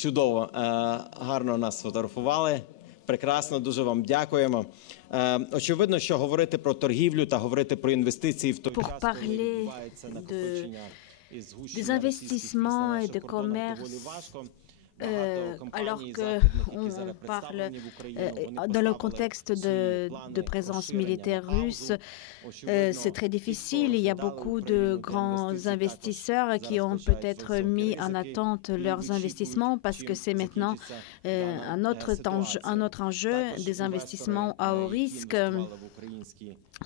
Чудово, гарно нас сфотографували. Прекрасно, дуже вам дякуємо. Очевидно, що говорити про торгівлю та говорити про інвестиції в той час, коли відбувається накопичення із гущення російських військ на наших кордонах, доволі важко. Alors qu'on parle dans le contexte de présence militaire russe, c'est très difficile. Il y a beaucoup de grands investisseurs qui ont peut-être mis en attente leurs investissements parce que c'est maintenant un autre enjeu, des investissements à haut risque.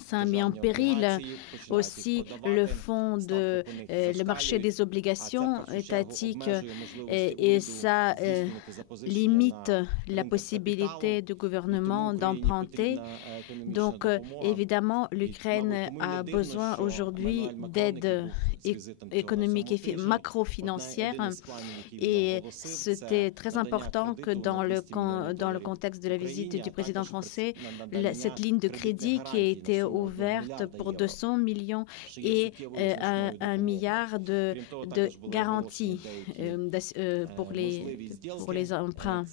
Ça a mis en péril aussi le fonds le marché des obligations étatiques et ça limite la possibilité du gouvernement d'emprunter. Donc, évidemment, l'Ukraine a besoin aujourd'hui d'aide économique et macro-financière et c'était très important que dans le contexte de la visite du président français, cette ligne de crédit qui a été ouverte pour 200 millions et 1 milliard de garanties pour les emprunts.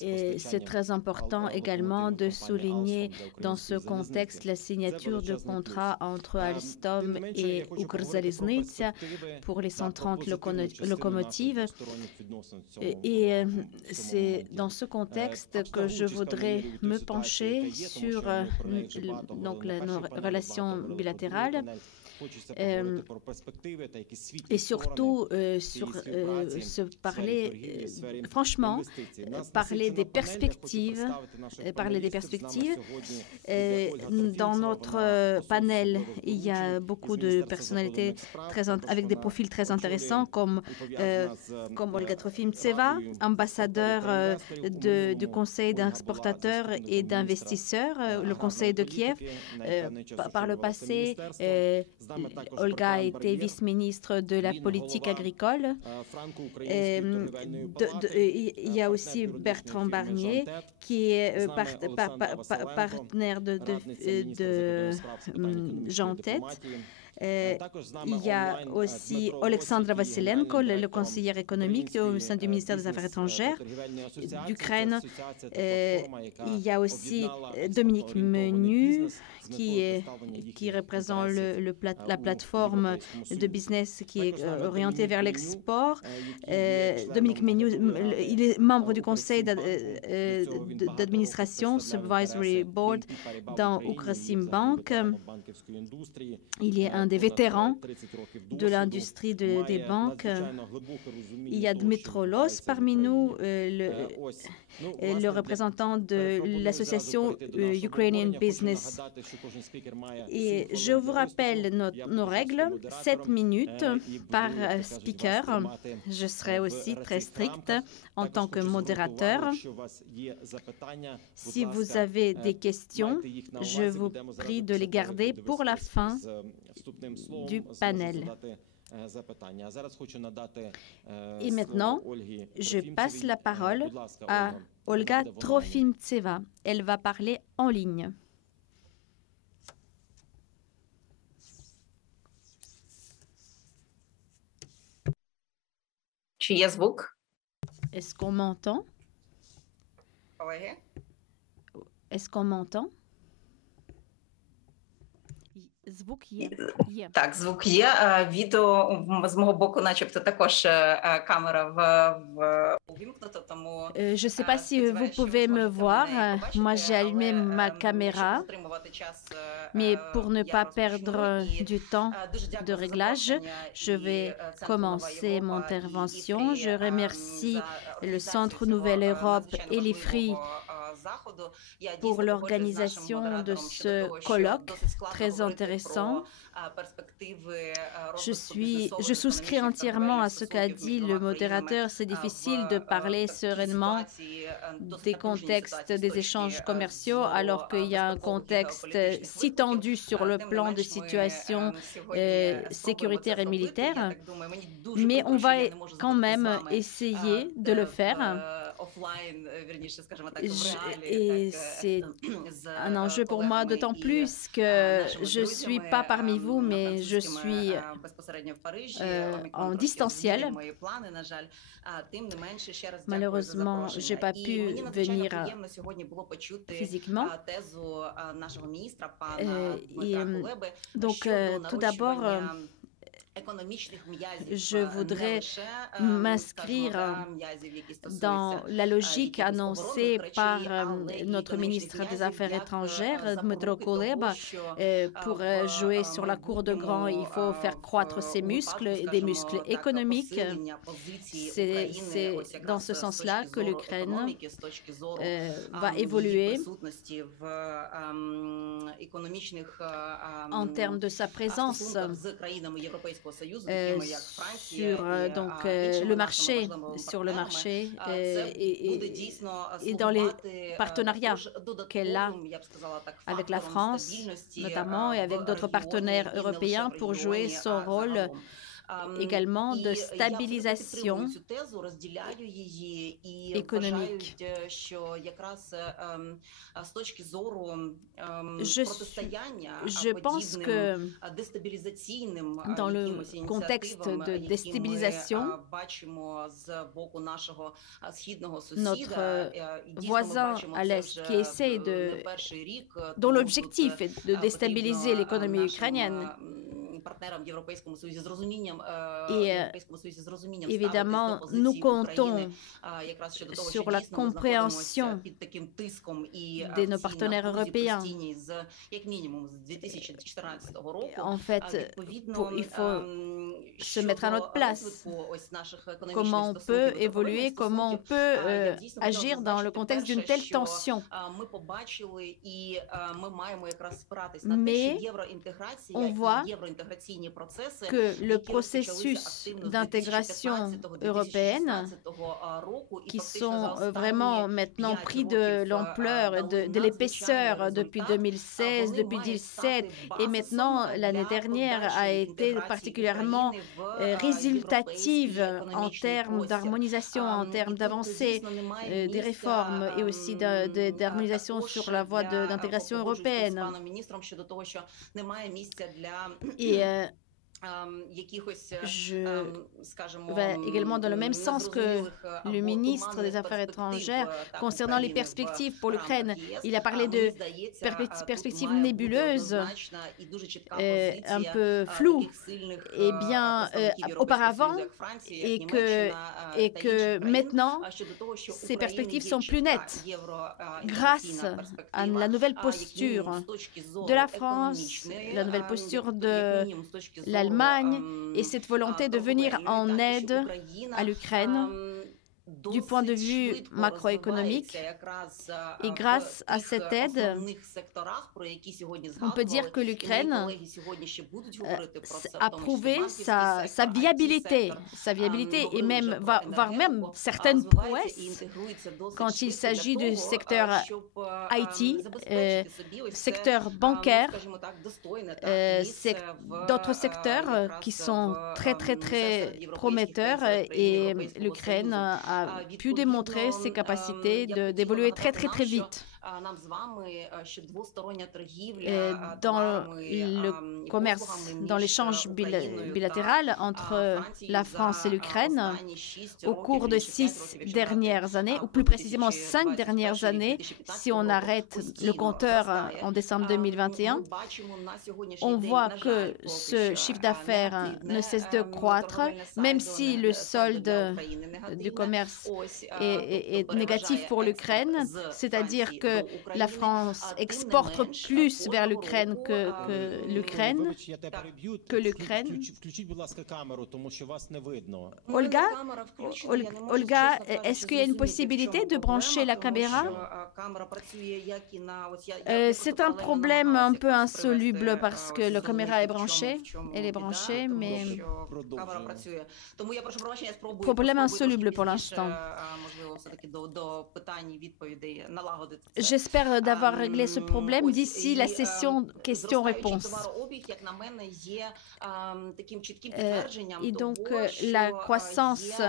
Et c'est très important également de souligner dans ce contexte la signature de contrats entre Alstom et Укрзалізниця pour les 130 locomotives. Et c'est dans ce contexte que je voudrais me pencher sur donc, nos relations bilatérales. Et surtout franchement, parler des perspectives. Dans notre panel, il y a beaucoup de personnalités avec des profils très intéressants comme Olga Trofimtseva, ambassadeur du Conseil d'exportateurs et d'investisseurs, le Conseil de Kiev. Par le passé, Olga a été vice-ministre de la politique agricole. Il y a aussi Bertrand Barnier, qui est partenaire de Jean Tête. Il y a aussi Alexandra Vassilenko, le conseiller économique au sein du ministère des Affaires étrangères d'Ukraine. Il y a aussi Dominique Menu, qui représente la plateforme de business qui est orientée vers l'export. Dominique Menu, il est membre du conseil d'administration, Supervisory Board, dans Ukrosimbank. Il est un des vétérans de l'industrie des banques. Il y a Dmytro Los parmi nous, le représentant de l'association Ukrainian Business. Et je vous rappelle nos règles, 7 minutes par speaker. Je serai aussi très stricte en tant que modérateur. Si vous avez des questions, je vous prie de les garder pour la fin du panel. Et maintenant, je passe la parole à Olga Trofimtseva. Elle va parler en ligne. Est-ce qu'on m'entend? Est-ce qu'on m'entend? Звук є. Так, звук є. Відео з мого боку, начебто, також камера увімкнута, тому... Je ne sais pas si vous pouvez me voir. Moi, j'ai allumé ma caméra. Mais pour ne pas perdre du temps de réglage, je vais commencer mon intervention. Je remercie le Centre Nouvelle Europe et l'IFRI pour l'organisation de ce colloque très intéressant. Je souscris entièrement à ce qu'a dit le modérateur. C'est difficile de parler sereinement des contextes des échanges commerciaux alors qu'il y a un contexte si tendu sur le plan de situation sécuritaire et militaire. Mais on va quand même essayer de le faire. Et c'est un enjeu pour moi, d'autant plus que je ne suis pas parmi vous, mais je suis en distanciel. Malheureusement, je n'ai pas pu venir physiquement. Donc, tout d'abord, je voudrais m'inscrire dans la logique annoncée par notre ministre des Affaires étrangères, Dmytro Kuleba. Pour jouer sur la cour de grand, il faut faire croître ses muscles, des muscles économiques. C'est dans ce sens-là que l'Ukraine va évoluer en termes de sa présence sur le marché et dans les partenariats qu'elle a avec la France notamment et avec d'autres partenaires européens pour jouer son rôle également de stabilisation économique. Je pense que dans le contexte de déstabilisation, notre voisin à l'Est qui essaie dont l'objectif est de déstabiliser l'économie ukrainienne, et évidemment, nous comptons sur la compréhension de nos partenaires européens. En fait, il faut se mettre à notre place. Comment on peut évoluer, comment on peut agir dans le contexte d'une telle tension. Mais on voit que le processus d'intégration européenne, qui sont vraiment maintenant pris de l'ampleur, de l'épaisseur depuis 2016, depuis 2017, et maintenant l'année dernière a été particulièrement résultative en termes d'harmonisation, en termes d'avancée des réformes et aussi d'harmonisation sur la voie d'intégration européenne. Et je vais également dans le même sens que le ministre des Affaires étrangères concernant les perspectives pour l'Ukraine. Il a parlé de perspectives nébuleuses, un peu floues, et bien auparavant, et que maintenant, ces perspectives sont plus nettes grâce à la nouvelle posture de la France, la nouvelle posture de l'Allemagne et cette volonté de venir en aide à l'Ukraine du point de vue macroéconomique. Et grâce à cette aide, on peut dire que l'Ukraine a prouvé sa viabilité et même, voire même certaines prouesses quand il s'agit du secteur IT, secteur bancaire, d'autres secteurs qui sont très, très, très prometteurs et l'Ukraine a pu démontrer ses capacités d'évoluer très, très, très vite. Dans le commerce, dans l'échange bilatéral entre la France et l'Ukraine, au cours de 6 dernières années, ou plus précisément 5 dernières années, si on arrête le compteur en décembre 2021, on voit que ce chiffre d'affaires ne cesse de croître, même si le solde du commerce est négatif pour l'Ukraine, c'est-à-dire que la France exporte plus vers l'Ukraine que l'Ukraine. Olga, est-ce qu'il y a une possibilité de brancher la caméra? C'est un problème un peu insoluble parce que la caméra est branchée. Elle est branchée, mais problème insoluble pour l'instant. J'espère d'avoir réglé ce problème d'ici la session questions-réponses. Et donc, la croissance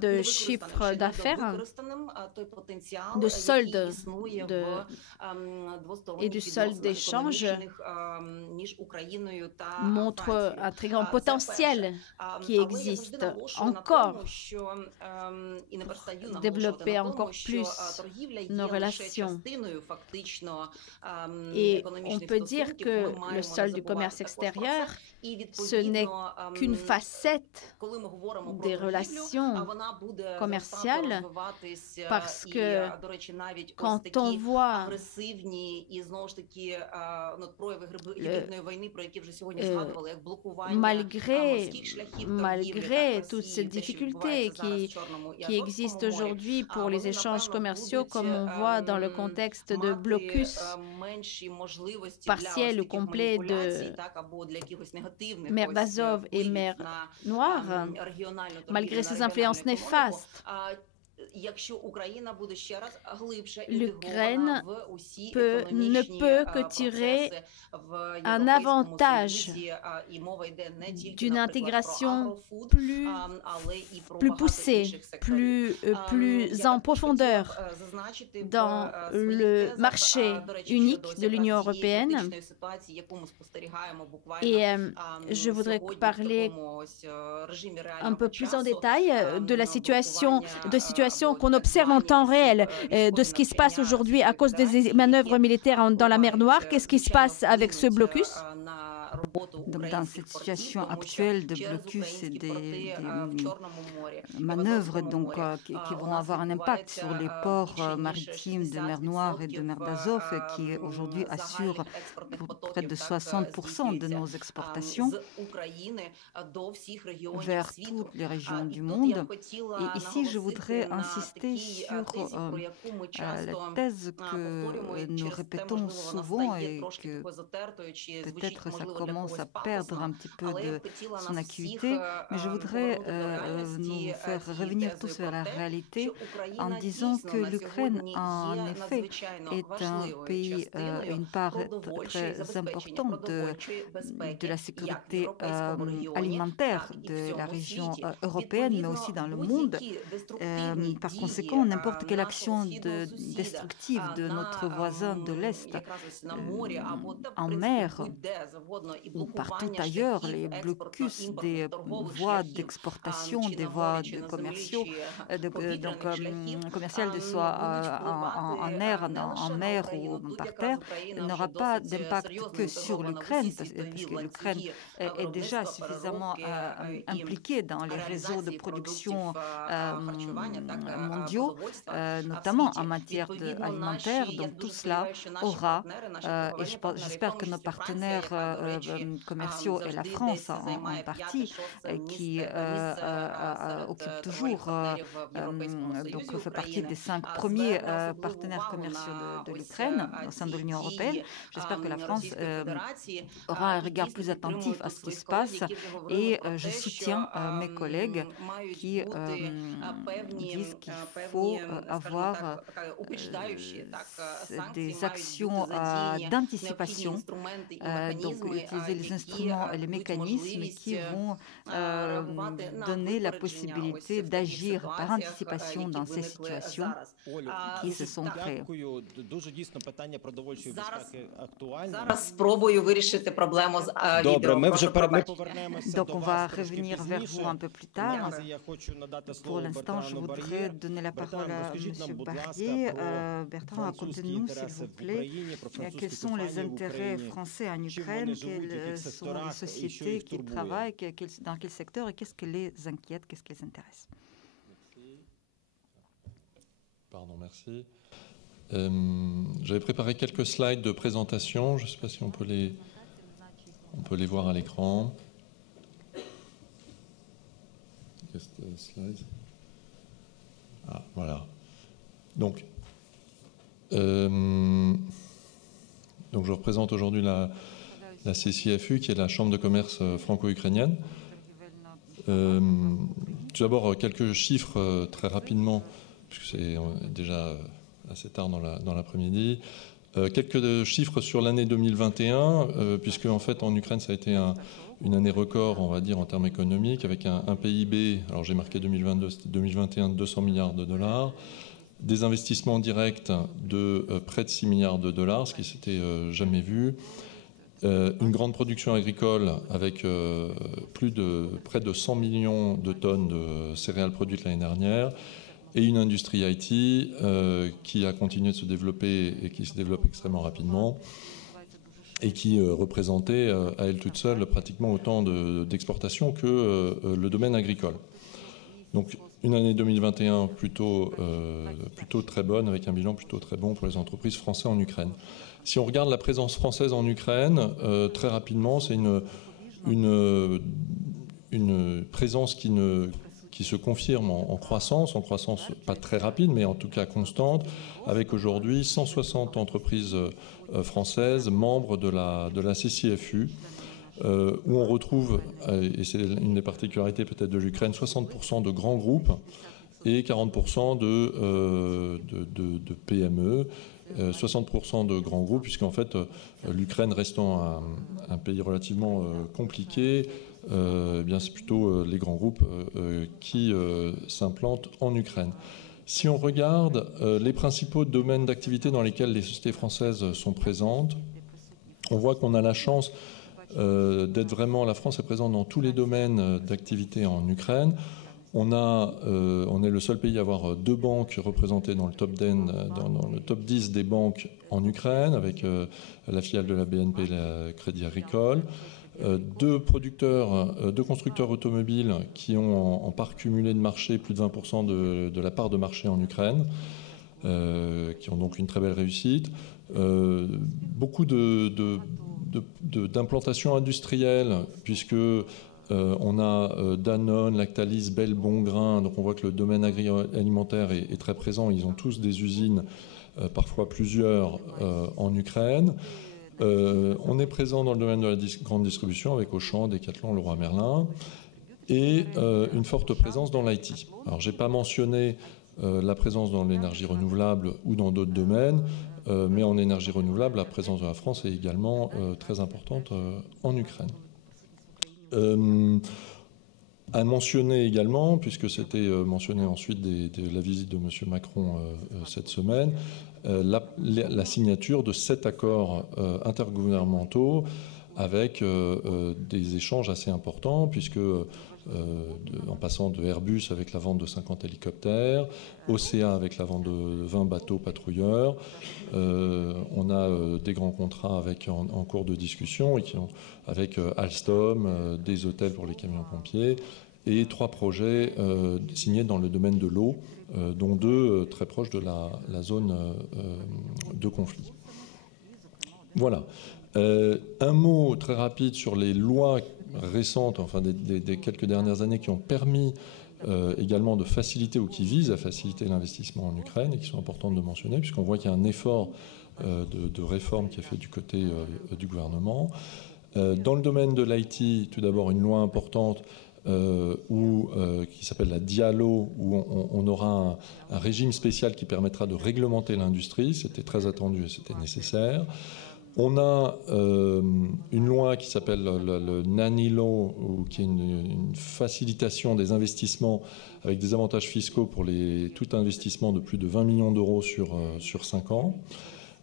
de chiffre d'affaires, de solde et du solde d'échange montre un très grand potentiel qui existe encore pour développer encore plus nos relations. Et on peut dire que le solde du commerce extérieur, ce n'est qu'une facette des relations commerciales, parce que quand on voit malgré toutes ces difficultés qui existent aujourd'hui pour les échanges commerciaux, comme on voit dans le contexte de blocus partiel ou complet de mer d'Azov et mer Noire, malgré ces influences néfastes, l'Ukraine ne peut que tirer un avantage d'une intégration plus poussée, plus en profondeur dans le marché unique de l'Union européenne. Et je voudrais parler un peu plus en détail de la situation qu'on observe en temps réel, de ce qui se passe aujourd'hui à cause des manœuvres militaires dans la mer Noire. Qu'est-ce qui se passe avec ce blocus? Donc, dans cette situation actuelle de blocus et des manœuvres qui vont avoir un impact sur les ports maritimes de mer Noire et de mer d'Azov, qui aujourd'hui assurent près de 60% de nos exportations vers toutes les régions du monde. Et ici, je voudrais insister sur la thèse que nous répétons souvent et que peut-être ça commence à perdre un petit peu de son acuité, mais je voudrais nous faire revenir tous vers la réalité en disant que l'Ukraine, en effet, est un pays, une part très importante de la sécurité alimentaire de la région européenne, mais aussi dans le monde. Par conséquent, n'importe quelle action destructive de notre voisin de l'Est en mer ou partout ailleurs, les blocus des voies d'exportation, des voies commerciales, de soit en air, en mer ou par terre, n'aura pas d'impact que sur l'Ukraine, parce que l'Ukraine est déjà suffisamment impliquée dans les réseaux de production mondiaux, notamment en matière alimentaire. Donc tout cela aura, et j'espère que nos partenaires commerciaux et la France en partie, qui occupe toujours, donc fait partie des 5 premiers partenaires commerciaux de l'Ukraine au sein de l'Union européenne. J'espère que la France aura un regard plus attentif à ce qui se passe, et je soutiens mes collègues qui disent qu'il faut avoir des actions d'anticipation, donc utiliser les instruments et les mécanismes qui vont donner la possibilité d'agir par anticipation dans ces situations qui se sont créées. Donc on va revenir vers vous un peu plus tard. Pour l'instant, je voudrais donner la parole à M. Barbier. Bertrand, racontez-nous, s'il vous plaît, quels sont les intérêts français en Ukraine, quelles sont les sociétés qui travaillent, dans quel secteur, et qu'est-ce qui les inquiète, qu'est-ce qui les intéresse? Pardon, merci. J'avais préparé quelques slides de présentation. Je ne sais pas si on peut les voir à l'écran. Ah, voilà. Donc je représente aujourd'hui la CCFU, qui est la Chambre de commerce franco-ukrainienne. Tout d'abord, quelques chiffres très rapidement, puisque c'est déjà assez tard dans l'après-midi. Quelques chiffres sur l'année 2021, puisque en fait en Ukraine ça a été une année record, on va dire, en termes économiques, avec un PIB, alors j'ai marqué 2022, c'était 2021, 200 milliards de dollars, des investissements directs de près de 6 milliards de dollars, ce qui s'était jamais vu, une grande production agricole avec près de 100 millions de tonnes de céréales produites l'année dernière, et une industrie IT qui a continué de se développer et qui se développe extrêmement rapidement, et qui représentait à elle toute seule pratiquement autant d'exportations que le domaine agricole. Donc une année 2021 plutôt très bonne, avec un bilan plutôt très bon pour les entreprises françaises en Ukraine. Si on regarde la présence française en Ukraine, très rapidement, c'est une présence qui se confirme en croissance pas très rapide, mais en tout cas constante, avec aujourd'hui 160 entreprises françaises membres de la CCFU, où on retrouve, et c'est une des particularités peut-être de l'Ukraine, 60% de grands groupes et 40% de PME, 60% de grands groupes, puisqu'en fait l'Ukraine restant un pays relativement compliqué, eh bien c'est plutôt les grands groupes qui s'implantent en Ukraine. Si on regarde les principaux domaines d'activité dans lesquels les sociétés françaises sont présentes, on voit qu'on a la chance d'être vraiment, la France est présente dans tous les domaines d'activité en Ukraine. On est le seul pays à avoir 2 banques représentées dans le top 10, dans le top 10 des banques en Ukraine, avec la filiale de la BNP, le Crédit Agricole. 2 constructeurs automobiles qui ont en part cumulé de marché plus de 20% de la part de marché en Ukraine, qui ont donc une très belle réussite. Beaucoup d'implantations industrielles, puisque on a Danone, Lactalis, Bell, Bongrain, donc on voit que le domaine agroalimentaire est très présent. Ils ont tous des usines, parfois plusieurs, en Ukraine. On est présent dans le domaine de la grande distribution avec Auchan, Decathlon, Leroy Merlin, et une forte présence dans l'IT. Alors j'ai pas mentionné la présence dans l'énergie renouvelable ou dans d'autres domaines, mais en énergie renouvelable, la présence de la France est également très importante en Ukraine. À mentionner également, puisque c'était mentionné ensuite de la visite de M. Macron cette semaine, la signature de 7 accords intergouvernementaux avec des échanges assez importants, puisque en passant de Airbus avec la vente de 50 hélicoptères, OCA avec la vente de 20 bateaux patrouilleurs, on a des grands contrats en cours de discussion, avec Alstom, des hôtels pour les camions-pompiers, et 3 projets signés dans le domaine de l'eau, dont 2 très proches de la zone de conflit. Voilà. Un mot très rapide sur les lois récentes, enfin des quelques dernières années, qui ont permis également de faciliter ou qui visent à faciliter l'investissement en Ukraine et qui sont importantes de mentionner, puisqu'on voit qu'il y a un effort de réforme qui est fait du côté du gouvernement. Dans le domaine de l'IT, tout d'abord, une loi importante qui s'appelle la DIALO, où on aura un régime spécial qui permettra de réglementer l'industrie. C'était très attendu et c'était nécessaire. On a une loi qui s'appelle le Nanny Law, qui est une facilitation des investissements avec des avantages fiscaux pour tout investissement de plus de 20 millions d'euros sur 5 ans.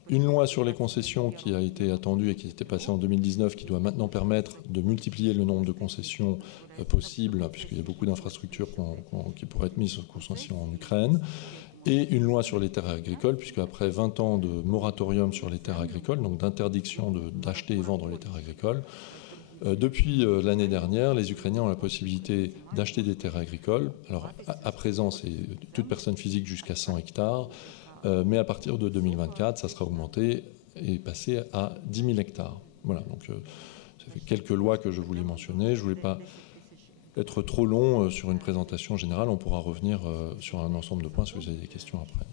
Une loi sur les concessions qui a été attendue et qui était passée en 2019, qui doit maintenant permettre de multiplier le nombre de concessions possibles, puisqu'il y a beaucoup d'infrastructures qui pourraient être mises sous concession en Ukraine. Et une loi sur les terres agricoles, puisque après 20 ans de moratorium sur les terres agricoles, donc d'interdiction d'acheter et vendre les terres agricoles, depuis l'année dernière, les Ukrainiens ont la possibilité d'acheter des terres agricoles. Alors à présent, c'est toute personne physique jusqu'à 100 hectares, mais à partir de 2024, ça sera augmenté et passé à 10 000 hectares. Voilà, donc ça fait quelques lois que je voulais mentionner. Je ne voulais pas être trop long sur une présentation générale. On pourra revenir sur un ensemble de points si vous avez des questions après.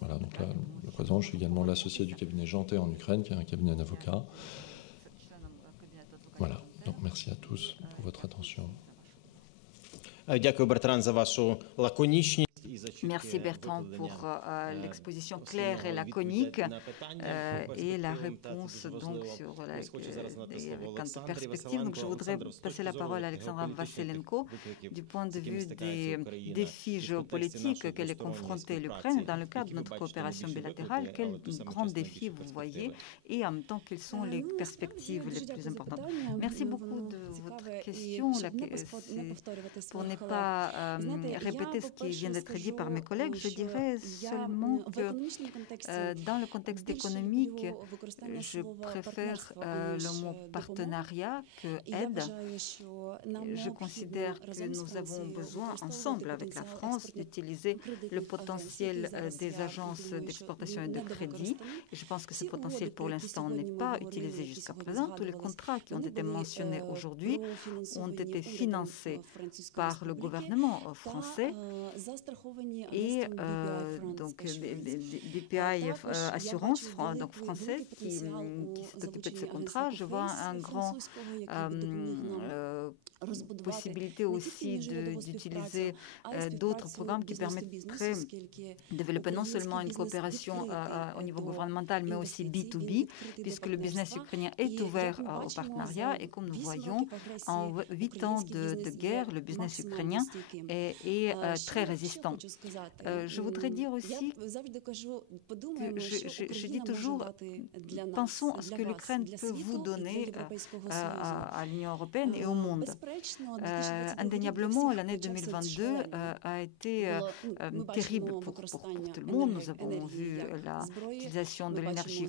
Voilà, donc là, le président, je suis également l'associé du cabinet Janté en Ukraine, qui est un cabinet d'avocats. Voilà, donc merci à tous pour votre attention. Дякую, Бертран, за вашу лаконічність. Merci Bertrand pour l'exposition claire et laconique et la réponse donc sur avec une perspective. Donc je voudrais passer la parole à Alexandra Vasselenko du point de vue des défis géopolitiques auxquels est confrontée l'Ukraine dans le cadre de notre coopération bilatérale. Quels grands défis vous voyez et en même temps quelles sont les perspectives les plus importantes? Merci beaucoup de votre question. Pour ne pas répéter ce qui vient d'être dit par mes collègues, je dirais seulement que dans le contexte économique, je préfère le mot partenariat que aide. Je considère que nous avons besoin, ensemble avec la France, d'utiliser le potentiel des agences d'exportation et de crédit. Et je pense que ce potentiel, pour l'instant, n'est pas utilisé jusqu'à présent. Tous les contrats qui ont été mentionnés aujourd'hui ont été financés par le gouvernement français et donc BPI Assurance donc français qui s'est occupé de ce contrat. Je vois un grand possibilité aussi d'utiliser d'autres programmes qui permettraient de développer non seulement une coopération au niveau gouvernemental, mais aussi B2B, puisque le business ukrainien est ouvert au partenariat. Et comme nous voyons, en 8 ans de guerre, le business ukrainien est très résistant. Je voudrais dire aussi que je dis toujours, pensons à ce que l'Ukraine peut vous donner à l'Union européenne et au monde. Indéniablement, l'année 2022 a été terrible pour tout le monde. Nous avons vu l'utilisation de l'énergie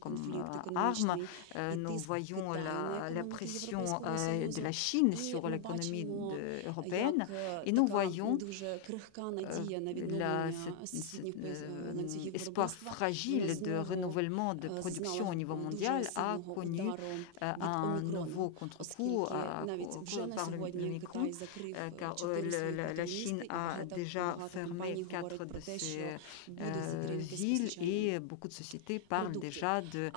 comme arme. Nous voyons la pression de la Chine sur l'économie européenne et nous voyons l'espoir fragile de renouvellement de production au niveau mondial a connu un nouveau contre-coup par le Micron, car la Chine a déjà fermé 4 de ses villes et beaucoup de sociétés parlent déjà des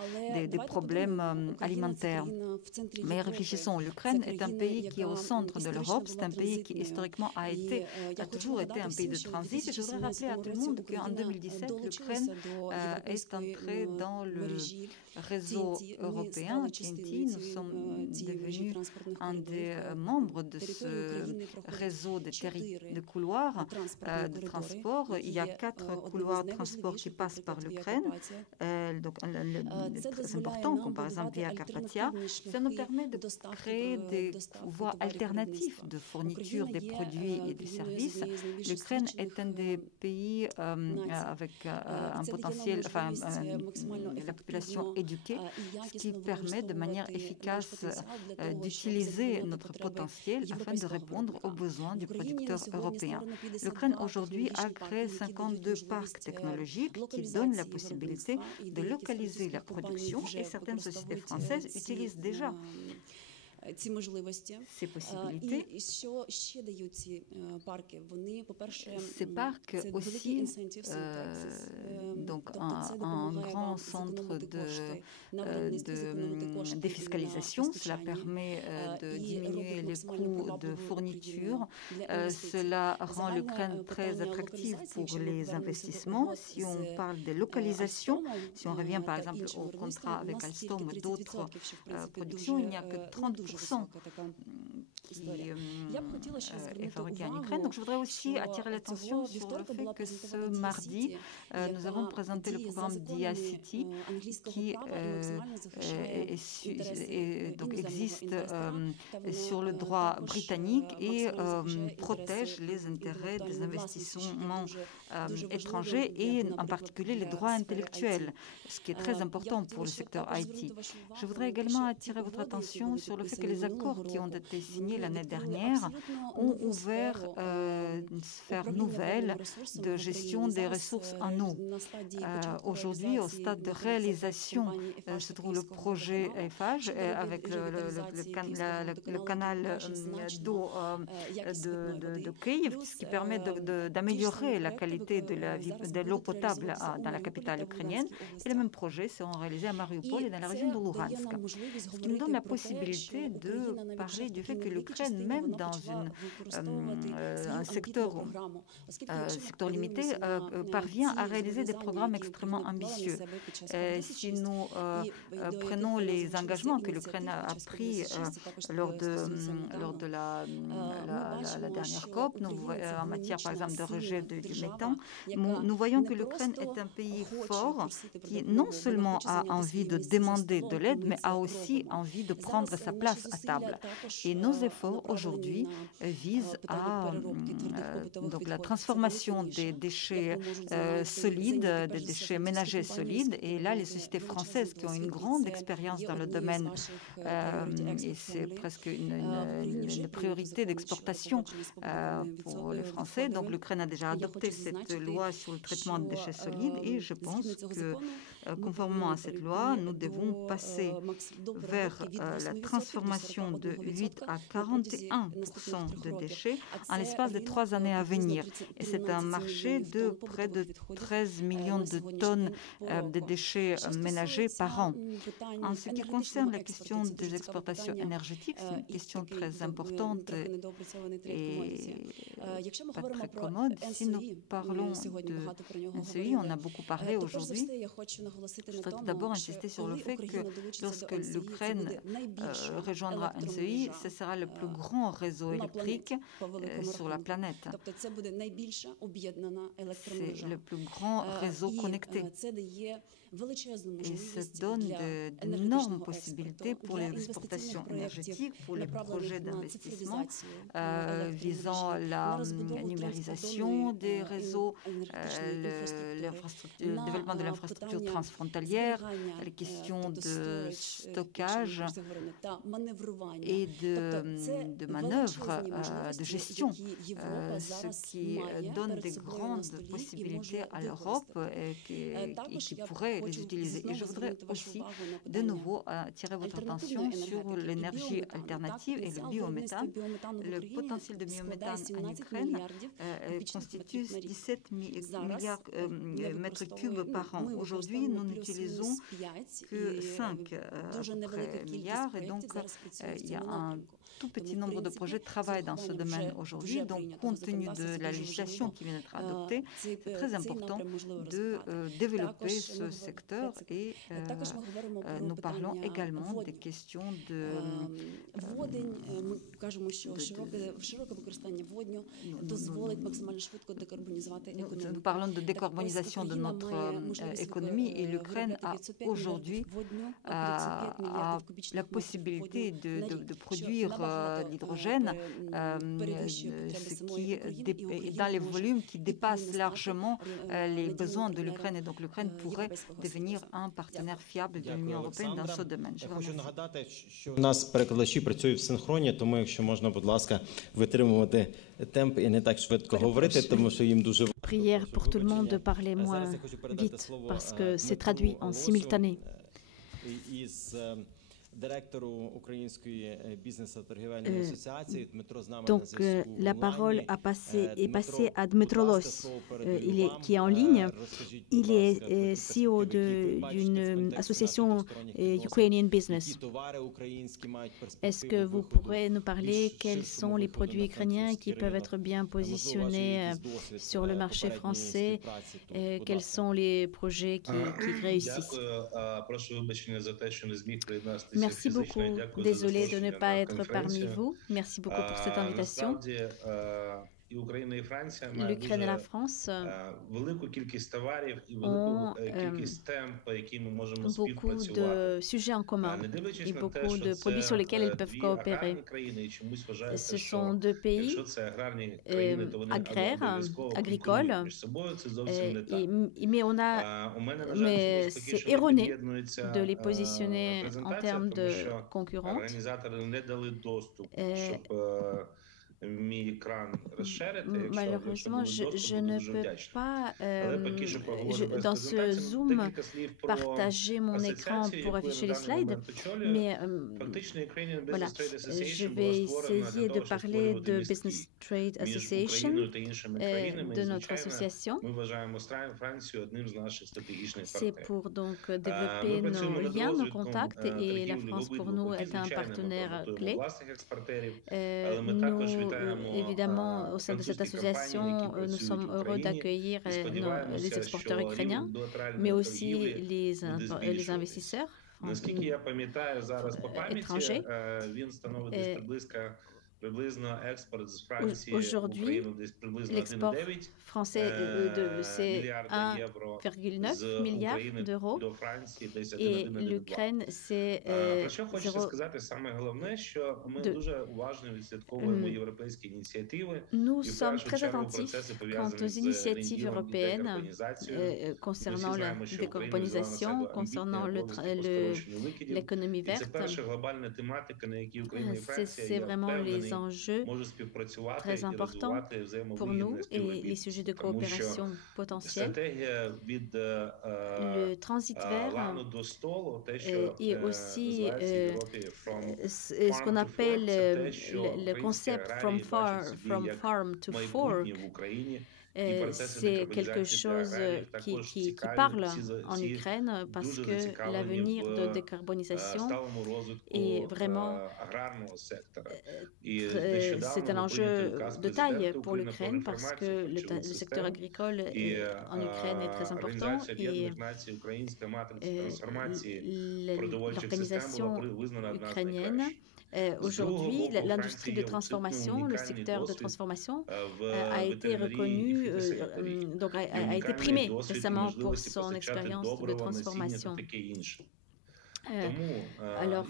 problèmes alimentaires. Mais réfléchissons, l'Ukraine est un pays qui est au centre de l'Europe, c'est un pays qui historiquement a toujours été un pays de transit. Et je voudrais rappeler à tout le monde qu'en 2017, l'Ukraine est entrée dans le réseau européen, TNT. Nous sommes devenus un des membres de ce réseau de couloirs de transport. Il y a 4 couloirs de transport qui passent par l'Ukraine, donc très importants, comme par exemple via Carpathia. Ça nous permet de créer des voies alternatives de fourniture des produits et des services. L'Ukraine est un des pays avec un potentiel, la population éduquée, ce qui permet de manière efficace d'utiliser notre potentiel afin de répondre aux besoins du producteur européen. L'Ukraine aujourd'hui a créé 52 parcs technologiques qui donnent la possibilité de localiser la production et certaines sociétés françaises utilisent déjà ces possibilités. Ces parcs aussi, donc un grand centre de défiscalisation, cela permet de diminuer les coûts de fourniture, cela rend l'Ukraine très attractive pour les investissements. Si on parle de localisation, si on revient par exemple au contrat avec Alstom et d'autres productions, il n'y a que 30% qui est fabriqué en Ukraine. Donc je voudrais aussi attirer l'attention sur le fait que ce mardi, nous avons présenté le programme DIA-City qui donc existe sur le droit britannique et protège les intérêts des investissements étrangers et en particulier les droits intellectuels, ce qui est très important pour le secteur IT. Je voudrais également attirer votre attention sur le fait que les accords qui ont été signés l'année dernière ont ouvert une sphère nouvelle de gestion des ressources en eau. Aujourd'hui, au stade de réalisation, se trouve le projet EFAGE avec le canal d'eau de Kiev, ce qui permet d'améliorer la qualité de l'eau potable dans la capitale ukrainienne. Et les mêmes projets seront réalisés à Mariupol et dans la région de Luhansk. Ce qui nous donne la possibilité de parler du fait que l'Ukraine, même dans un secteur limité, parvient à réaliser des programmes extrêmement ambitieux. Si nous prenons les engagements que l'Ukraine a pris lors de la dernière COP, en matière par exemple de rejet du méthane, nous voyons que l'Ukraine est un pays fort qui non seulement a envie de demander de l'aide, mais a aussi envie de prendre sa place à table. Et nos efforts aujourd'hui visent à donc la transformation des déchets solides, des déchets ménagers solides. Et là, les sociétés françaises qui ont une grande expérience dans le domaine, et c'est presque une priorité d'exportation pour les Français. Donc l'Ukraine a déjà adopté cette loi sur le traitement des déchets solides et je pense que conformément à cette loi, nous devons passer vers la transformation de 8 à 41% de déchets en l'espace de 3 années à venir. Et c'est un marché de près de 13 millions de tonnes de déchets ménagers par an. En ce qui concerne la question des exportations énergétiques, c'est une question très importante et pas très commode. Si nous parlons de NCI, on a beaucoup parlé aujourd'hui. Je voudrais tout d'abord insister sur le fait que lorsque l'Ukraine rejoindra NCI, ce sera le plus grand réseau électrique sur la planète. C'est le plus grand réseau connecté. Et ça donne d'énormes possibilités pour les exportations énergétiques, pour les projets d'investissement visant la numérisation des réseaux, le développement de l'infrastructure transfrontalière, les questions de stockage et de manœuvre, de gestion, ce qui donne des grandes possibilités à l'Europe et qui pourrait les utiliser. Et je voudrais aussi de nouveau attirer votre attention sur l'énergie alternative et le biométhane. Le potentiel de biométhane en Ukraine constitue 17 milliards de mètres cubes par an. Aujourd'hui, nous n'utilisons que 5 milliards et donc il y a un tout petit nombre de projets travaillent dans ce domaine aujourd'hui. Donc, compte tenu de la législation qui vient d'être adoptée, c'est très important de développer ce secteur et nous parlons également des questions nous parlons de décarbonisation de notre économie et l'Ukraine a aujourd'hui la possibilité de produire l'hydrogène dans les volumes qui dépassent largement les besoins de l'Ukraine. Et donc l'Ukraine pourrait devenir un partenaire fiable de l'Union européenne dans ce domaine. Я хочу нагадати, що у нас перекладачі працюють в синхроні, тому якщо можна, будь ласка, витримувати темп і не так швидко говорити, тому що їм дуже Prière pour tout le monde de parler moins vite parce que c'est traduit en simultané. Donc la parole est passée à Dmytro Loss, qui est en ligne. Il est CEO d'une association Ukrainian Business. Est-ce que vous pourrez nous parler quels sont les produits ukrainiens qui peuvent être bien positionnés sur le marché français? Quels sont les projets qui réussissent? Merci beaucoup. Désolée de ne pas être parmi vous. Merci beaucoup pour cette invitation. L'Ukraine et la France ont beaucoup de sujets en commun et beaucoup de produits sur lesquels ils peuvent coopérer. Ce sont deux pays agricoles, mais c'est erroné de les positionner en termes de concurrents. Malheureusement, je ne peux pas, dans ce Zoom, partager mon écran pour afficher les slides, mais voilà, je vais essayer de parler de Business Trade Association, de notre association. C'est pour donc développer nos liens, nos contacts, et la France pour nous est un partenaire clé. Nous, évidemment, au sein de cette association, nous sommes heureux d'accueillir les exportateurs ukrainiens, mais aussi les investisseurs étrangers. Aujourd'hui, l'export français, c'est 1,9 milliard d'euros et l'Ukraine, c'est 0,2. Nous sommes très attentifs quant aux initiatives européennes concernant la décarbonisation, concernant l'économie verte. C'est vraiment les enjeux très importants pour nous et les sujets de coopération potentiels. Le transit vert et aussi ce qu'on appelle le concept from farm to fork. C'est quelque chose qui parle en Ukraine parce que l'avenir de décarbonisation est vraiment c'est un enjeu de taille pour l'Ukraine parce que le secteur agricole en Ukraine est très important et l'organisation ukrainienne. Aujourd'hui, l'industrie de transformation, le secteur de transformation a été reconnu, donc a été primé récemment pour son expérience de transformation. Alors,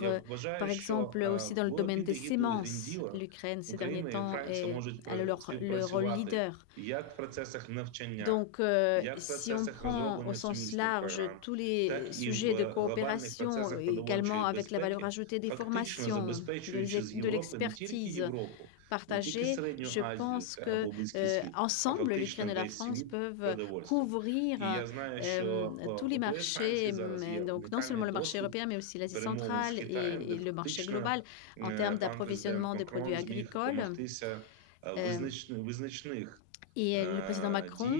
par exemple, aussi dans le domaine des semences, l'Ukraine ces derniers temps est le rôle leader. Donc, si on prend au sens large tous les sujets de coopération, également avec la valeur ajoutée des formations, de l'expertise partagée, je pense que ensemble, l'Ukraine et la France peuvent couvrir tous les marchés, donc non seulement le marché européen, mais aussi l'Asie centrale et le marché global en termes d'approvisionnement des produits agricoles. Et le président Macron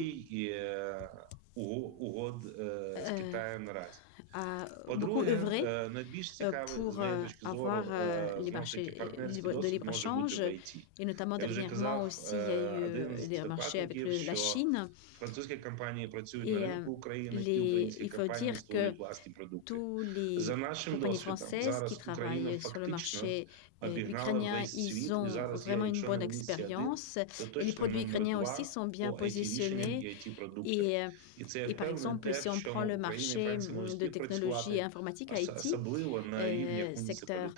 a beaucoup œuvré pour avoir les marchés de libre-échange et notamment dernièrement aussi il y a eu des marchés avec la Chine. Et il faut dire que tous les compagnies françaises qui travaillent sur le marché ukrainien, ils ont vraiment une bonne expérience. Et les produits ukrainiens aussi sont bien positionnés. Et par exemple, si on prend le marché de technologie informatique IT, secteur,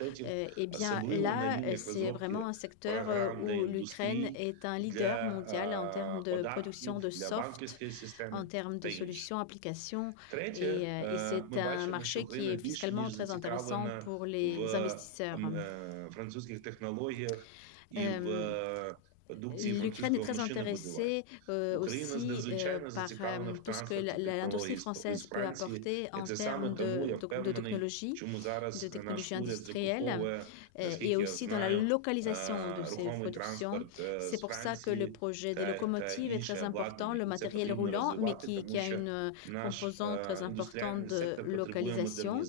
eh bien là, c'est vraiment un secteur où l'Ukraine est un leader mondial en termes de production de soft, en termes de solutions, applications. Et c'est un marché qui est fiscalement très intéressant pour les investisseurs. L'Ukraine est très intéressée aussi par tout ce que l'industrie française peut apporter en termes de technologie industrielle et aussi dans la localisation de ces productions. C'est pour ça que le projet des locomotives est très important, le matériel roulant, mais qui a une composante très importante de localisation.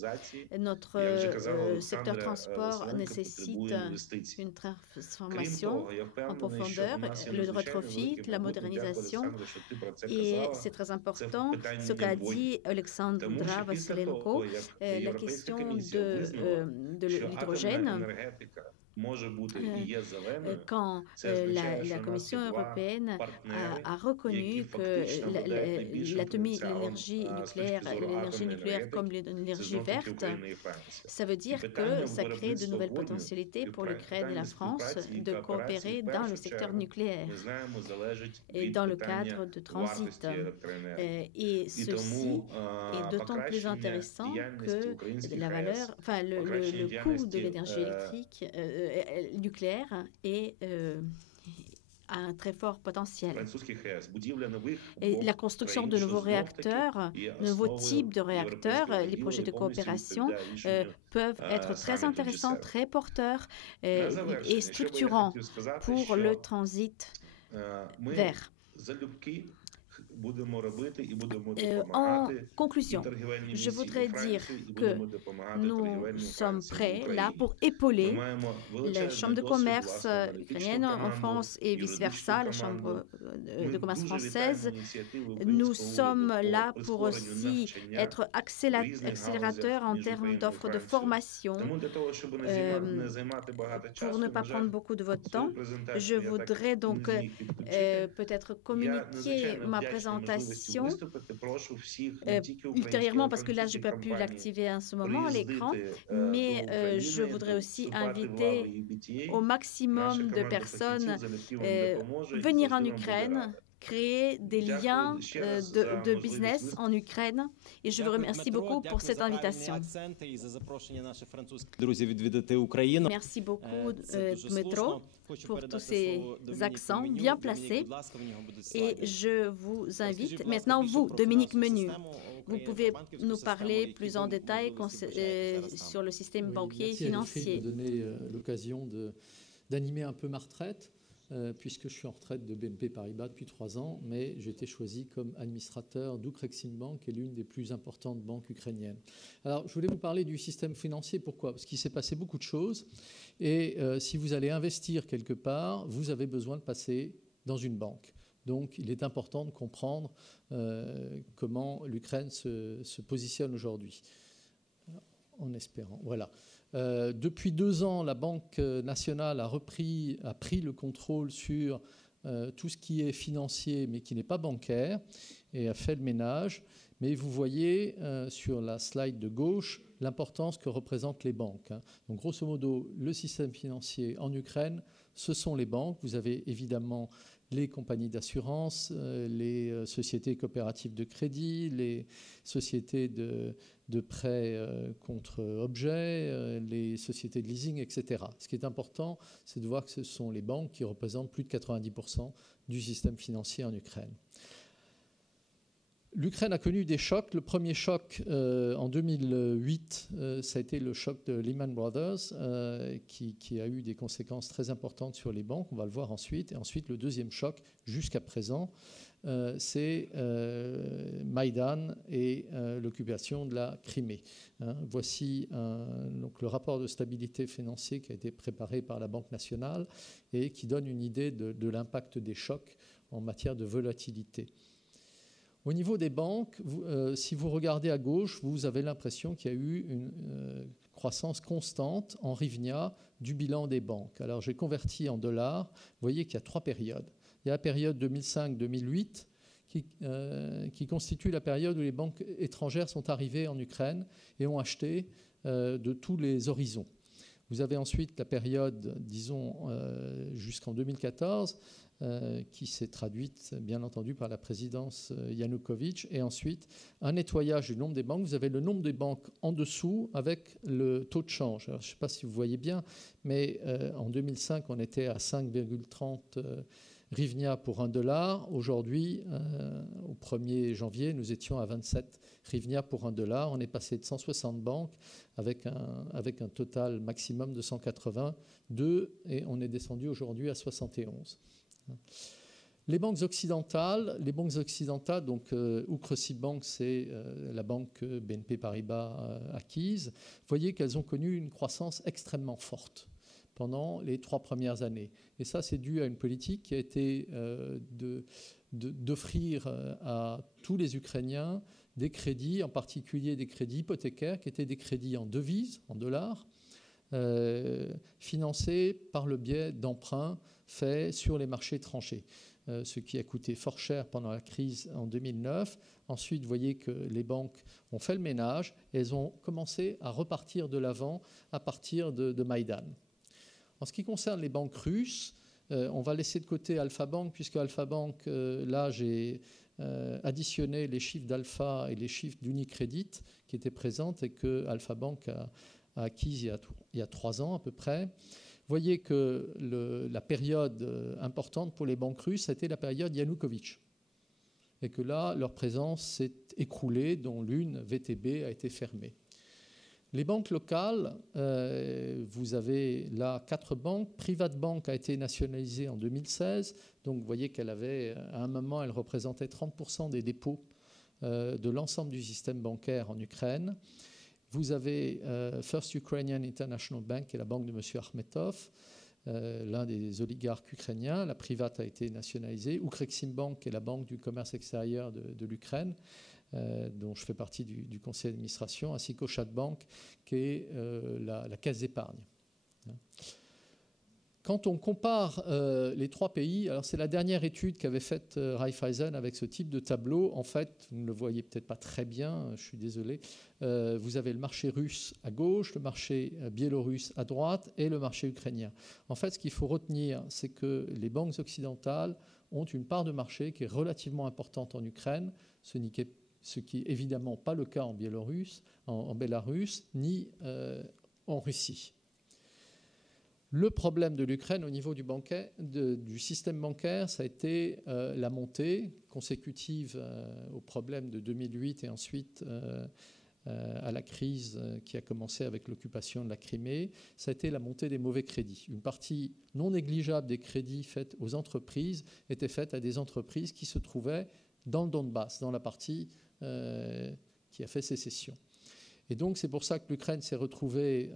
Notre secteur transport nécessite une transformation en profondeur, le retrofit, la modernisation, et c'est très important ce qu'a dit Alexandra Vasilenko, la question de l'hydrogène. Quand la Commission européenne a reconnu que l'énergie nucléaire comme l'énergie verte, ça veut dire que ça crée de nouvelles potentialités pour l'Ukraine et la France de coopérer dans le secteur nucléaire et dans le cadre de transit. Et ceci est d'autant plus intéressant que le coût de l'énergie électrique nucléaire est un très fort potentiel. Et la construction de nouveaux réacteurs, de nouveaux types de réacteurs, les projets de coopération peuvent être très intéressants, très porteurs et structurants pour le transit vert. En conclusion, je voudrais dire que nous sommes prêts là pour épauler la Chambre de commerce ukrainienne en France et vice-versa, la Chambre de commerce française. Nous sommes là pour aussi être accélérateurs en termes d'offres de formation. Pour ne pas prendre beaucoup de votre temps, je voudrais donc peut-être communiquer ma présentation ultérieurement, parce que là, je n'ai pas pu l'activer en ce moment, l'écran, mais je voudrais aussi inviter au maximum de personnes venir en Ukraine, créer des liens de business en Ukraine. Et je vous remercie beaucoup pour cette invitation. Merci beaucoup, Dmytro, pour tous ces accents bien placés. Et je vous invite, maintenant vous, Dominique Menu, vous pouvez nous parler plus en détail sur le système banquier et financier. Merci de me donner l'occasion d'animer un peu ma retraite. Puisque je suis en retraite de BNP Paribas depuis 3 ans, mais j'ai été choisi comme administrateur d'Ukreksinbank, qui est l'une des plus importantes banques ukrainiennes. Alors, je voulais vous parler du système financier. Pourquoi ? Parce qu'il s'est passé beaucoup de choses. Et si vous allez investir quelque part, vous avez besoin de passer dans une banque. Donc, il est important de comprendre comment l'Ukraine se positionne aujourd'hui. En espérant, voilà. Depuis 2 ans, la Banque nationale a pris le contrôle sur tout ce qui est financier, mais qui n'est pas bancaire, et a fait le ménage. Mais vous voyez sur la slide de gauche l'importance que représentent les banques. Donc, grosso modo, le système financier en Ukraine, ce sont les banques. Vous avez évidemment les compagnies d'assurance, les sociétés coopératives de crédit, les sociétés de prêts contre objets, les sociétés de leasing, etc. Ce qui est important, c'est de voir que ce sont les banques qui représentent plus de 90% du système financier en Ukraine. L'Ukraine a connu des chocs. Le premier choc en 2008, ça a été le choc de Lehman Brothers, qui a eu des conséquences très importantes sur les banques. On va le voir ensuite. Et ensuite, le deuxième choc, jusqu'à présent, c'est Maïdan et l'occupation de la Crimée. Voici donc le rapport de stabilité financier qui a été préparé par la Banque nationale et qui donne une idée de l'impact des chocs en matière de volatilité. Au niveau des banques, si vous regardez à gauche, vous avez l'impression qu'il y a eu une croissance constante en hryvnia du bilan des banques. Alors j'ai converti en dollars. Vous voyez qu'il y a 3 périodes. Il y a la période 2005-2008 qui constitue la période où les banques étrangères sont arrivées en Ukraine et ont acheté de tous les horizons. Vous avez ensuite la période, disons, jusqu'en 2014, qui s'est traduite, bien entendu, par la présidence Yanukovych, et ensuite un nettoyage du nombre des banques. Vous avez le nombre des banques en dessous avec le taux de change. Alors, je ne sais pas si vous voyez bien, mais en 2005, on était à 5,30 hryvnia pour $1. Aujourd'hui, au 1er janvier, nous étions à 27 hryvnia pour $1. On est passé de 160 banques avec un total maximum de 182 et on est descendu aujourd'hui à 71. Les banques occidentales, donc Ukresinbank, c'est la banque BNP Paribas acquise. Vous voyez qu'elles ont connu une croissance extrêmement forte pendant les 3 premières années. Et ça, c'est dû à une politique qui a été d'offrir à tous les Ukrainiens des crédits, en particulier des crédits hypothécaires, qui étaient des crédits en devises, en dollars, financés par le biais d'emprunts faits sur les marchés étrangers, ce qui a coûté fort cher pendant la crise en 2009. Ensuite, vous voyez que les banques ont fait le ménage et elles ont commencé à repartir de l'avant à partir de Maïdan. En ce qui concerne les banques russes, on va laisser de côté Alpha Bank, puisque Alpha Bank, là, j'ai additionné les chiffres d'Alpha et les chiffres d'Unicredit qui étaient présents et que Alpha Bank a acquis il y a 3 ans à peu près. voyez que la période importante pour les banques russes, c'était la période Yanukovych. Et que là, leur présence s'est écroulée, dont l'une, VTB, a été fermée. Les banques locales, vous avez là 4 banques. Privatbank a été nationalisée en 2016. Donc vous voyez qu'elle avait, à un moment, elle représentait 30% des dépôts de l'ensemble du système bancaire en Ukraine. Vous avez First Ukrainian International Bank, qui est la banque de M. Akhmetov, l'un des oligarques ukrainiens. La Privat a été nationalisée. Ukreksimbank, qui est la banque du commerce extérieur de l'Ukraine, dont je fais partie du conseil d'administration, ainsi qu'Oschat Bank, qui est la caisse d'épargne. Quand on compare les 3 pays, alors c'est la dernière étude qu'avait faite Raiffeisen avec ce type de tableau. En fait, vous ne le voyez peut-être pas très bien, je suis désolé. Vous avez le marché russe à gauche, le marché biélorusse à droite et le marché ukrainien. En fait, ce qu'il faut retenir, c'est que les banques occidentales ont une part de marché qui est relativement importante en Ukraine, ce qui est évidemment pas le cas en Biélorusse, en Bélarus, ni en Russie. Le problème de l'Ukraine au niveau du système bancaire, ça a été la montée consécutive au problème de 2008 et ensuite à la crise qui a commencé avec l'occupation de la Crimée. Ça a été la montée des mauvais crédits. Une partie non négligeable des crédits faits aux entreprises était faite à des entreprises qui se trouvaient dans le Donbass, dans la partie qui a fait sécession. Et donc, c'est pour ça que l'Ukraine s'est retrouvée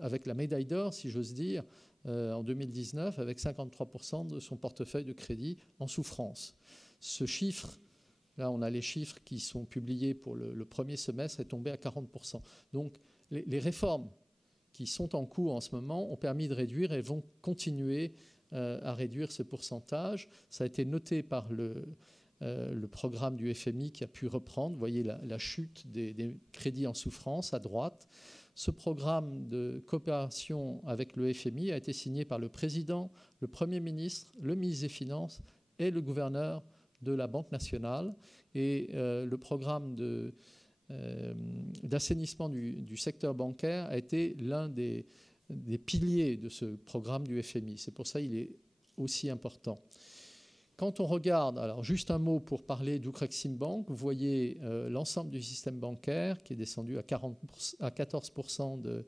avec la médaille d'or, si j'ose dire, en 2019, avec 53% de son portefeuille de crédit en souffrance. Ce chiffre, là, on a les chiffres qui sont publiés pour le premier semestre, est tombé à 40%. Donc, les réformes qui sont en cours en ce moment ont permis de réduire et vont continuer à réduire ce pourcentage. Ça a été noté par le programme du FMI qui a pu reprendre. Vous voyez la chute des crédits en souffrance à droite. Ce programme de coopération avec le FMI a été signé par le président, le Premier ministre, le ministre des Finances et le gouverneur de la Banque nationale. Et le programme d'assainissement du secteur bancaire a été l'un des piliers de ce programme du FMI. C'est pour ça qu'il est aussi important. Quand on regarde, alors juste un mot pour parler d'Ukreksimbank, vous voyez l'ensemble du système bancaire qui est descendu à 14% de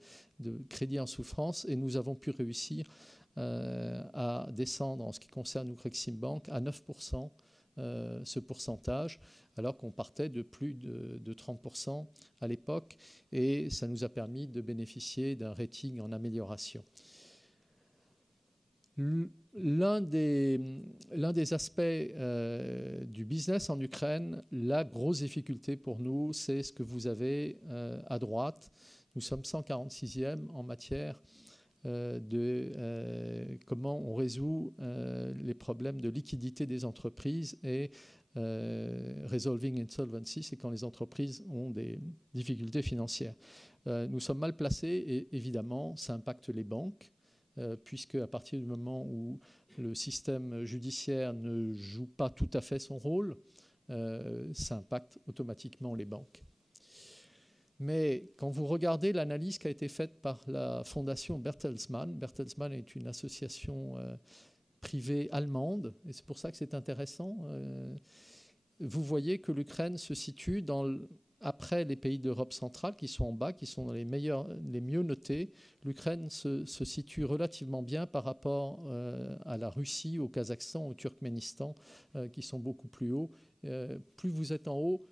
crédit en souffrance et nous avons pu réussir à descendre en ce qui concerne Ukreksimbank à 9% ce pourcentage, alors qu'on partait de plus de 30% à l'époque et ça nous a permis de bénéficier d'un rating en amélioration. L'un des aspects du business en Ukraine, la grosse difficulté pour nous, c'est ce que vous avez à droite. Nous sommes 146e en matière de comment on résout les problèmes de liquidité des entreprises et resolving insolvency, c'est quand les entreprises ont des difficultés financières. Nous sommes mal placés et évidemment, ça impacte les banques. Puisque à partir du moment où le système judiciaire ne joue pas tout à fait son rôle, ça impacte automatiquement les banques. Mais quand vous regardez l'analyse qui a été faite par la fondation Bertelsmann, Bertelsmann est une association privée allemande, et c'est pour ça que c'est intéressant, vous voyez que l'Ukraine se situe après les pays d'Europe centrale qui sont en bas, qui sont les mieux notés. L'Ukraine se situe relativement bien par rapport à la Russie, au Kazakhstan, au Turkménistan, qui sont beaucoup plus hauts. Plus vous êtes en haut,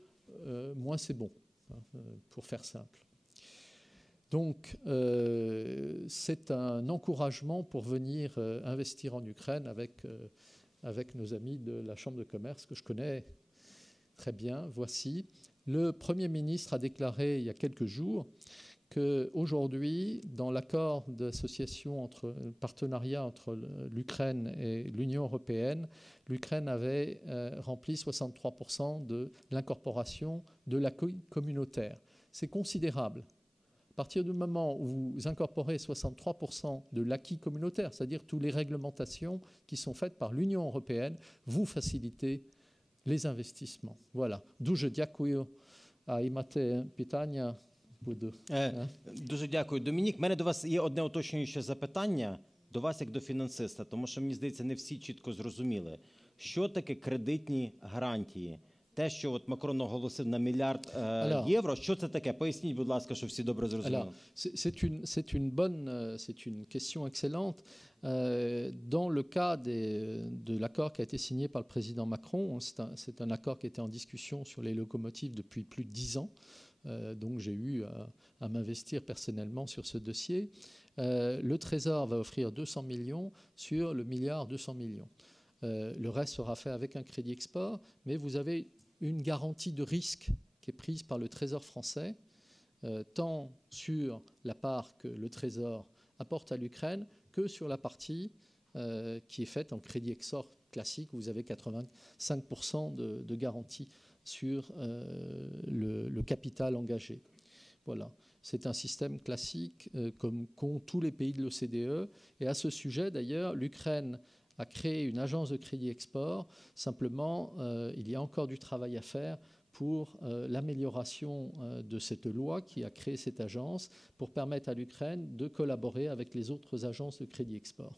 moins c'est bon, pour faire simple. Donc, c'est un encouragement pour venir investir en Ukraine avec nos amis de la Chambre de commerce que je connais très bien. Voici. Le Premier ministre a déclaré il y a quelques jours qu'aujourd'hui, dans l'accord d'association partenariat entre l'Ukraine et l'Union européenne, l'Ukraine avait rempli 63% de l'incorporation de l'acquis communautaire. C'est considérable. À partir du moment où vous incorporez 63% de l'acquis communautaire, c'est-à-dire toutes les réglementations qui sont faites par l'Union européenne, vous facilitez les investissements. Voilà. Дуже дякую. А і мати питання буду. Дуже дякую, Домінік. У мене до вас є одне уточнююче запитання. до вас як до фінансиста, тому що, мені здається, не всі чітко зрозуміли, що таке кредитні гарантії. Те, що от Макрон оголосив на мільярд євро, що це таке? Поясніть, будь ласка, щоб всі добре зрозуміли. C'est une question excellente. Dans le cas de l'accord qui a été signé par le président Macron, c'est un accord qui était en discussion sur les locomotives depuis plus de 10 ans. Donc j'ai eu à m'investir personnellement sur ce dossier. Le Trésor va offrir 200 millions sur le milliard 200 millions. Le reste sera fait avec un crédit export, mais vous avez une garantie de risque qui est prise par le Trésor français, tant sur la part que le Trésor apporte à l'Ukraine que sur la partie qui est faite en crédit export classique, où vous avez 85% de garantie sur le capital engagé. Voilà. C'est un système classique comme qu'ont tous les pays de l'OCDE. Et à ce sujet, d'ailleurs, l'Ukraine a créé une agence de crédit export. Simplement, il y a encore du travail à faire pour l'amélioration de cette loi qui a créé cette agence pour permettre à l'Ukraine de collaborer avec les autres agences de crédit export.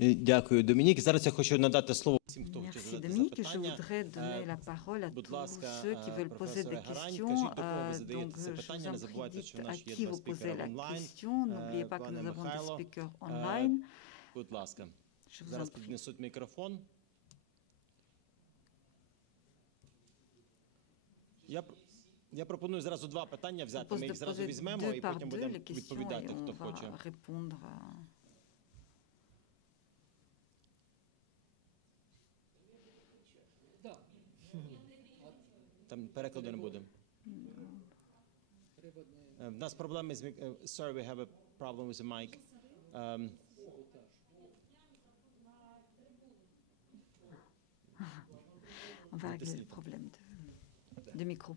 Дякую, Домінік. Зараз я хочу надати слово всім, хто хоче Merci задати Dominique. Je запитання. voudrais donner la parole à Будь tous ласка, ceux qui veulent poser des професоре Гарань, questions. кажіть, до кого ви Donc задаєте це je питання. vous Не en забувайте, prie, що dites в à нас є qui два vous posez спікери la онлайн. question. N'oubliez pas que Пане nous avons des Михайло, speakers online. Будь ласка. Je vous en Зараз prie. піднесуть мікрофон. Я пропоную зразу два питання Je взяти. propose Ми de їх зразу poser візьмемо deux і par потім deux будемо les questions et відповідати, on хто va хоче. répondre à... Там перекладу не буде. В нас проблеми з Sorry, we have a problem with the mic. On va régler le problème de micro.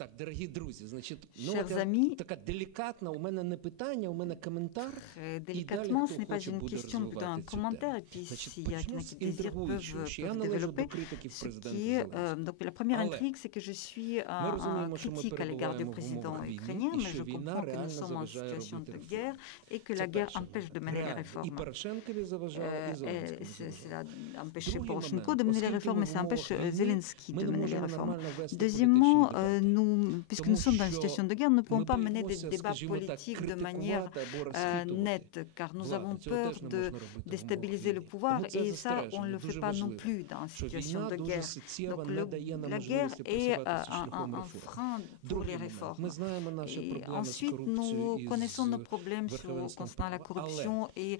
Так, дорогі друзі, значить, Chers amis, така делікатна, у мене не питання, у мене коментар. délicatement, ce n'est pas une question, plutôt un commentaire. Et puis, s'il y a quelqu'un qui désire, peuvent développer. Ce qui est, donc, la première intrigue, c'est que je suis un critique à l'égard du président ukrainien, mais je comprends que nous sommes en situation de guerre et que la guerre empêche de mener les réformes. Cela empêche Poroshenko de mener les réformes, mais ça empêche Zelensky de mener les réformes. Deuxièmement, puisque nous sommes dans une situation de guerre, nous ne pouvons pas mener des débats politiques de manière nette, car nous avons peur de déstabiliser le pouvoir, et ça, on ne le fait pas non plus dans une situation de guerre. Donc la guerre est un frein pour les réformes. Et ensuite, nous connaissons nos problèmes concernant la corruption et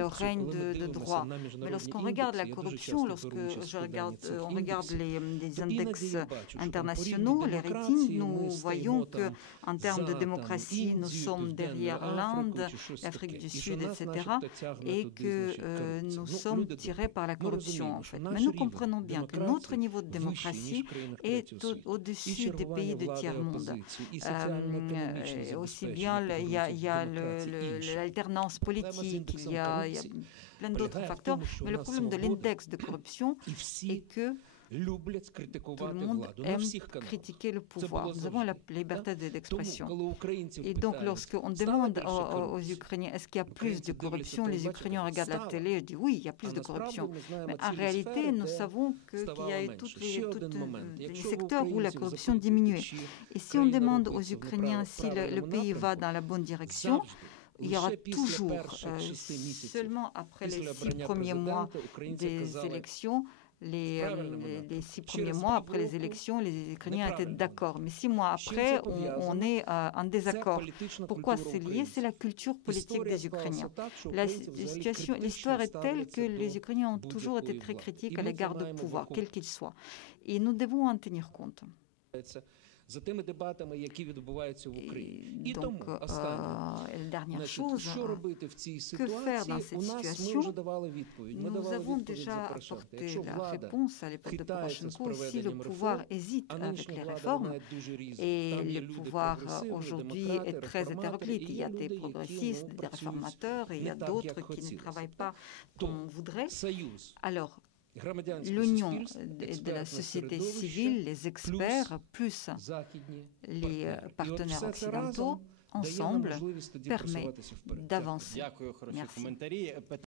le règne de droit. Mais lorsqu'on regarde la corruption, lorsque on regarde les index internationaux, les ratings, nous voyons qu'en termes de démocratie, nous sommes derrière l'Inde, l'Afrique du Sud, etc., et que nous sommes tirés par la corruption, en fait. Mais nous comprenons bien que notre niveau de démocratie est au-dessus des pays de tiers-monde. Aussi bien, il y a l'alternance politique, il y a plein d'autres facteurs, mais le problème de l'index de corruption est que tout le monde aime critiquer le pouvoir. Nous avons la liberté d'expression. Et donc, lorsqu'on demande aux Ukrainiens est-ce qu'il y a plus de corruption, les Ukrainiens regardent la télé et disent oui, il y a plus de corruption. Mais en réalité, nous savons qu'il y a eu tous les secteurs où la corruption diminuait. Et si on demande aux Ukrainiens si le pays va dans la bonne direction, il y aura toujours, seulement après les 6 premiers mois des élections, les 6 premiers mois après les élections, les Ukrainiens étaient d'accord. Mais 6 mois après, on est en désaccord. Pourquoi c'est lié? C'est la culture politique des Ukrainiens. L'histoire est telle que les Ukrainiens ont toujours été très critiques à l'égard du pouvoir, quel qu'il soit. Et nous devons en tenir compte. За тими дебатами, які відбуваються в Україні. І Donc, тому dernière chose, що робити в цій que faire dans ситуації? cette У нас ми situation? вже давали відповідь. Ми Nous давали avons відповідь за déjà Порошенка. apporté Якщо la влада réponse à l'époque de хитається з Poroshenko si le проведенням pouvoir реформ, hésite а avec нинішня les влада, réformes, вона дуже різна. et Там є le люди pouvoir прогресивні, aujourd'hui демократи, est très реформатори, hétéroclite. і Il y є a des люди, які progressistes, des працюють réformateurs, et il y не a так, d'autres як qui ne хотілося. travaillent pas comme on voudrait. Союз Alors, l'union de la société civile, les experts, plus les partenaires occidentaux, ensemble, permet d'avancer. Дякую, хороші Merci. коментарі.